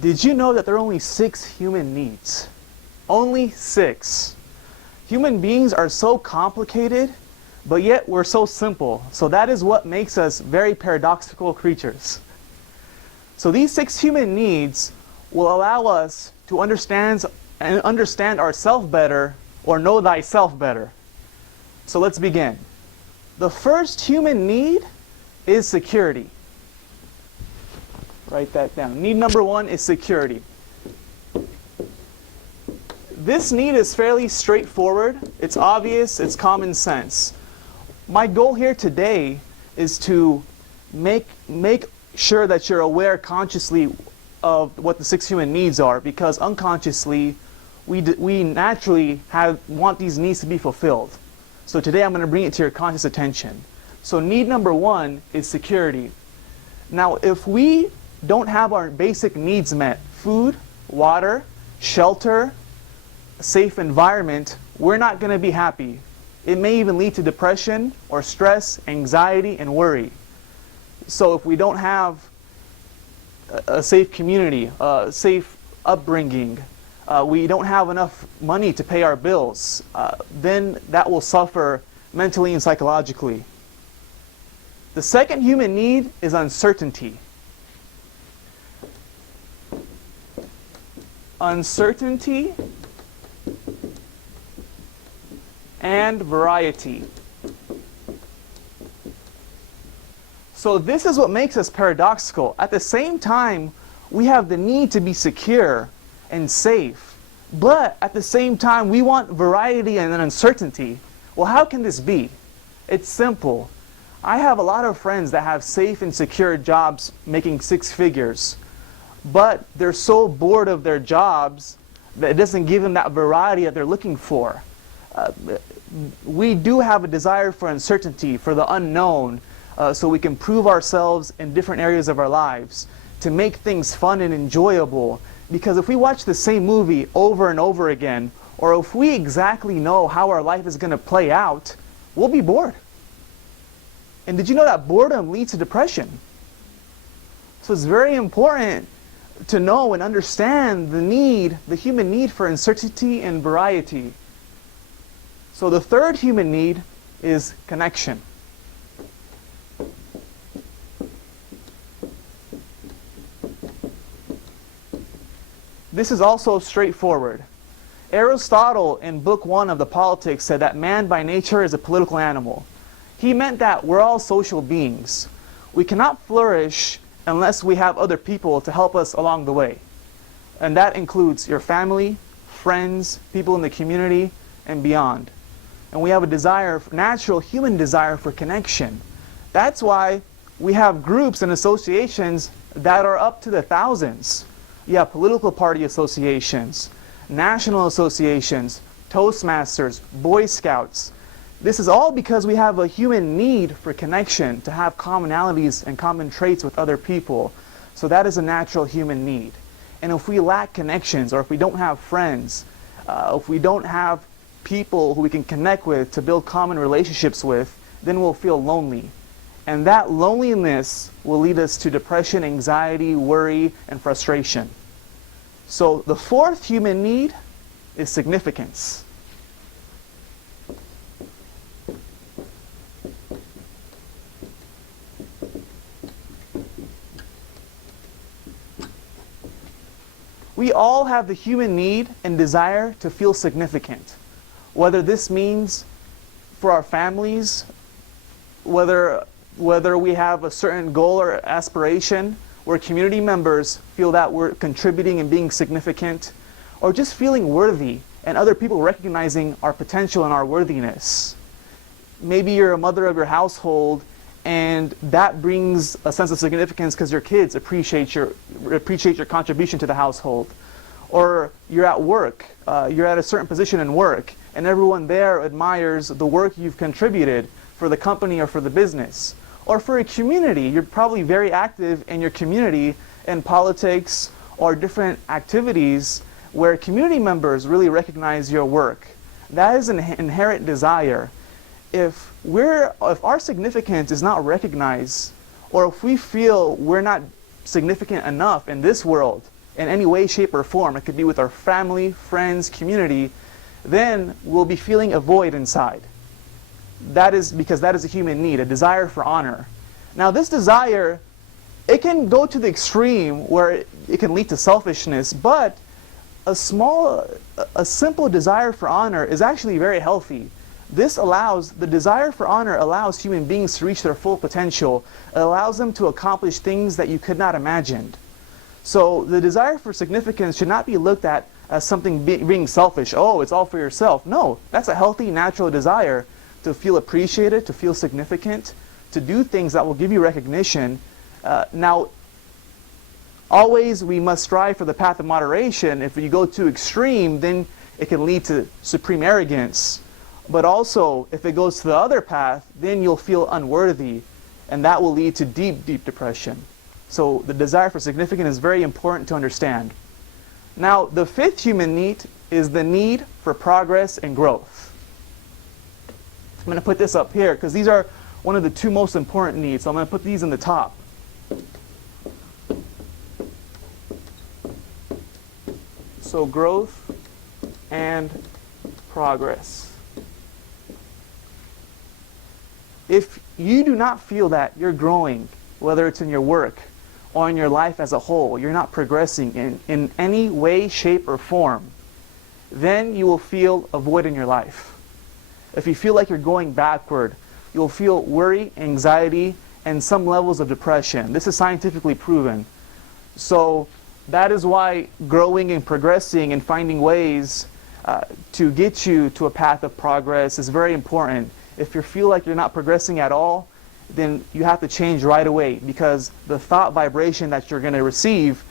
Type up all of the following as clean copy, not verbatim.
Did you know that there are only 6 human needs? Only 6. Human beings are so complicated, but yet we're so simple. So that is what makes us very paradoxical creatures. So these 6 human needs will allow us to understand ourselves better, or know thyself better. So let's begin. The first human need is security. Write that down. Need number 1 is security. This need is fairly straightforward. It's obvious. It's common sense. My goal here today is to make sure that you're aware consciously of what the 6 human needs are, because unconsciously we naturally want these needs to be fulfilled. So today I'm going to bring it to your conscious attention. So need number 1 is security. Now, if we don't have our basic needs met, food, water, shelter, a safe environment, we're not going to be happy. It may even lead to depression or stress, anxiety, and worry. So if we don't have a safe community, a safe upbringing, we don't have enough money to pay our bills, then that will suffer mentally and psychologically. The second human need is uncertainty. Uncertainty and variety. So this is what makes us paradoxical. At the same time, we have the need to be secure and safe, but at the same time we want variety and uncertainty. Well, how can this be? It's simple. I have a lot of friends that have safe and secure jobs making 6 figures, but they're so bored of their jobs that it doesn't give them that variety that they're looking for. We do have a desire for uncertainty, for the unknown, so we can prove ourselves in different areas of our lives, to make things fun and enjoyable. Because if we watch the same movie over and over again, or if we exactly know how our life is going to play out, we'll be bored. And did you know that boredom leads to depression? So it's very important to know and understand the human need for uncertainty and variety. So the third human need is connection. This is also straightforward. Aristotle in Book 1 of the Politics said that man by nature is a political animal. He meant that we're all social beings. We cannot flourish unless we have other people to help us along the way. And that includes your family, friends, people in the community, and beyond. And we have a desire, natural human desire for connection. That's why we have groups and associations that are up to the thousands. You have political party associations, national associations, Toastmasters, Boy Scouts. This is all because we have a human need for connection, to have commonalities and common traits with other people. So that is a natural human need. And if we lack connections, or if we don't have friends, if we don't have people who we can connect with to build common relationships with, then we'll feel lonely. And that loneliness will lead us to depression, anxiety, worry, and frustration. So the fourth human need is significance. We all have the human need and desire to feel significant. Whether this means for our families, whether we have a certain goal or aspiration where community members feel that we're contributing and being significant, or just feeling worthy and other people recognizing our potential and our worthiness. Maybe you're a mother of your household and that brings a sense of significance because your kids appreciate your contribution to the household. Or you're at work, you're at a certain position in work, and everyone there admires the work you've contributed for the company or for the business. Or for a community, you're probably very active in your community in politics or different activities where community members really recognize your work. That is an inherent desire. If our significance is not recognized, or if we feel we're not significant enough in this world, in any way, shape, or form, it could be with our family, friends, community, then we'll be feeling a void inside. That is because that is a human need, a desire for honor. Now this desire, it can go to the extreme where it can lead to selfishness, but a simple desire for honor is actually very healthy. The desire for honor allows human beings to reach their full potential. It allows them to accomplish things that you could not imagine. So the desire for significance should not be looked at as something being selfish. Oh, it's all for yourself. No, that's a healthy, natural desire to feel appreciated, to feel significant, to do things that will give you recognition. Now, always we must strive for the path of moderation. If you go too extreme, then it can lead to supreme arrogance. But also, if it goes to the other path, then you'll feel unworthy, and that will lead to deep, deep depression. So the desire for significance is very important to understand. Now, the fifth human need is the need for progress and growth. I'm going to put this up here because these are one of the two most important needs. So I'm going to put these in the top. So growth and progress. If you do not feel that you're growing, whether it's in your work or in your life as a whole, you're not progressing in any way, shape, or form, then you will feel a void in your life. If you feel like you're going backward, you'll feel worry, anxiety, and some levels of depression. This is scientifically proven. So that is why growing and progressing and finding ways to get you to a path of progress is very important. If you feel like you're not progressing at all, then you have to change right away, because the thought vibration that you're going to receive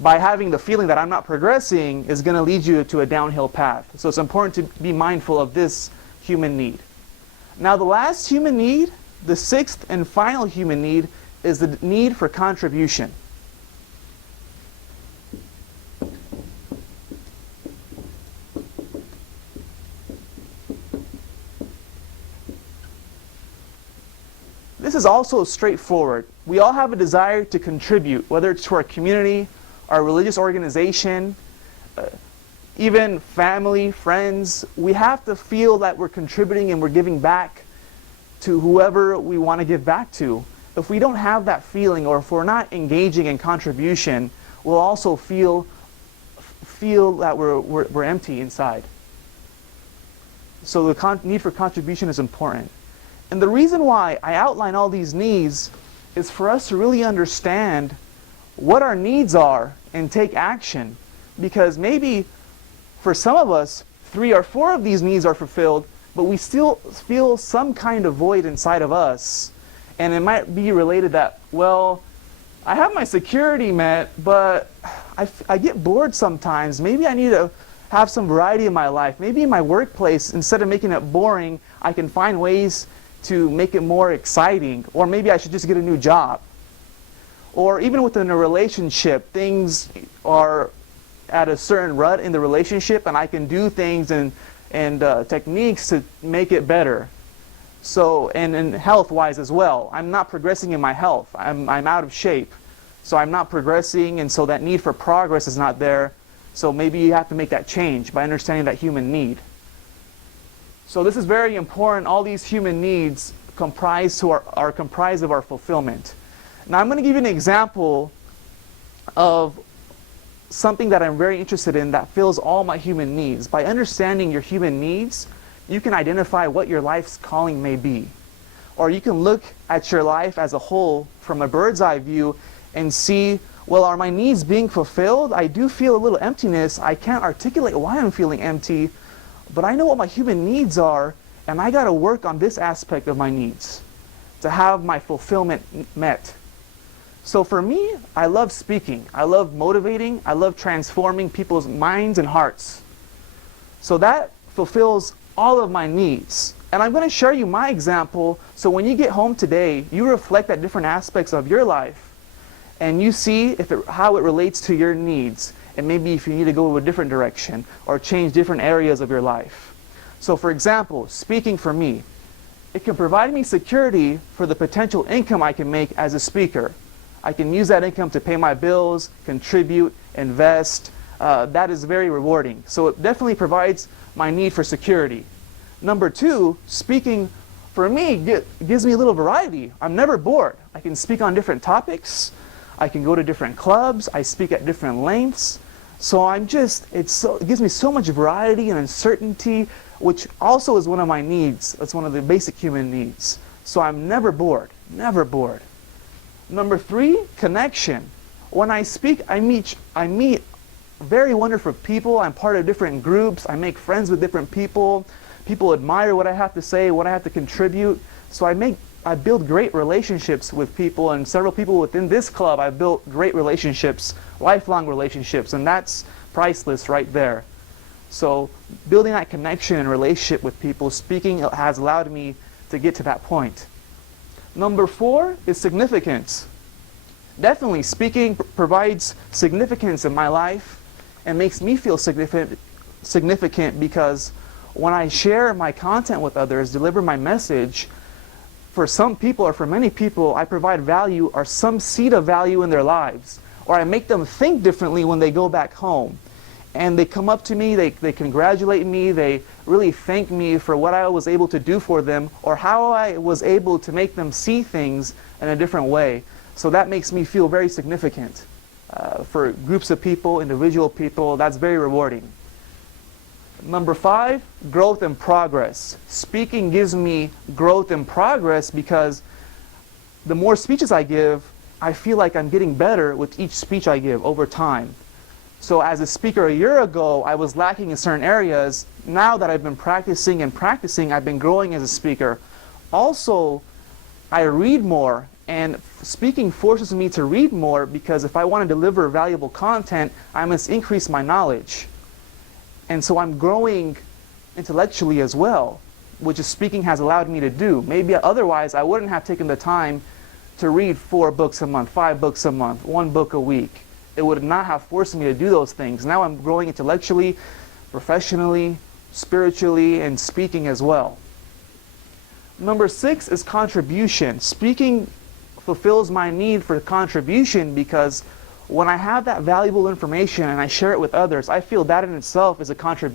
by having the feeling that I'm not progressing is going to lead you to a downhill path. So it's important to be mindful of this human need. Now the last human need, the sixth and final human need, is the need for contribution. This is also straightforward. We all have a desire to contribute, whether it's to our community, our religious organization, even family, friends. We have to feel that we're contributing and we're giving back to whoever we want to give back to. If we don't have that feeling, or if we're not engaging in contribution, we'll also feel that we're empty inside. So the need for contribution is important. And the reason why I outline all these needs is for us to really understand what our needs are and take action. Because maybe for some of us, 3 or 4 of these needs are fulfilled, but we still feel some kind of void inside of us. And it might be related that, well, I have my security met, but I get bored sometimes. Maybe I need to have some variety in my life. Maybe in my workplace, instead of making it boring, I can find ways to make it more exciting. Or maybe I should just get a new job. Or even within a relationship, things are at a certain rut in the relationship, and I can do things and techniques to make it better. So, and health-wise as well, I'm not progressing in my health. I'm out of shape. So I'm not progressing, and so that need for progress is not there. So maybe you have to make that change by understanding that human need. So this is very important. All these human needs are comprised of our fulfillment. Now I'm going to give you an example of something that I'm very interested in that fills all my human needs. By understanding your human needs, you can identify what your life's calling may be. Or you can look at your life as a whole from a bird's eye view and see, well, are my needs being fulfilled? I do feel a little emptiness. I can't articulate why I'm feeling empty, but I know what my human needs are, and I got to work on this aspect of my needs to have my fulfillment met. So for me, I love speaking. I love motivating. I love transforming people's minds and hearts. So that fulfills all of my needs. And I'm going to share you my example, so when you get home today, you reflect at different aspects of your life, and you see how it relates to your needs, and maybe if you need to go a different direction or change different areas of your life. So for example, speaking for me, it can provide me security for the potential income I can make as a speaker. I can use that income to pay my bills, contribute, invest. That is very rewarding. So it definitely provides my need for security. Number two, speaking for me gives me a little variety. I'm never bored. I can speak on different topics. I can go to different clubs. I speak at different lengths. So it gives me so much variety and uncertainty, which also is one of my needs. That's one of the basic human needs. So I'm never bored, never bored. Number three, connection. When I speak, I meet very wonderful people. I'm part of different groups. I make friends with different people. People admire what I have to say, what I have to contribute. So I build great relationships with people, and several people within this club, I've built great relationships, lifelong relationships, and that's priceless right there. So building that connection and relationship with people, speaking has allowed me to get to that point. Number four is significance. Definitely, speaking provides significance in my life and makes me feel significant because when I share my content with others, deliver my message, for some people or for many people, I provide value or some seed of value in their lives. Or I make them think differently when they go back home. And they come up to me, they congratulate me, they really thank me for what I was able to do for them or how I was able to make them see things in a different way. So that makes me feel very significant. For groups of people, individual people, that's very rewarding. Number five, growth and progress. Speaking gives me growth and progress because the more speeches I give, I feel like I'm getting better with each speech I give over time. So as a speaker a year ago, I was lacking in certain areas. Now that I've been practicing and practicing, I've been growing as a speaker. Also, I read more, and speaking forces me to read more because if I want to deliver valuable content, I must increase my knowledge. And so I'm growing intellectually as well, which speaking has allowed me to do. Maybe otherwise I wouldn't have taken the time to read 4 books a month, 5 books a month, 1 book a week. It would not have forced me to do those things. Now I'm growing intellectually, professionally, spiritually, and speaking as well. Number 6 is contribution. Speaking fulfills my need for contribution because when I have that valuable information and I share it with others, I feel that in itself is a contribution.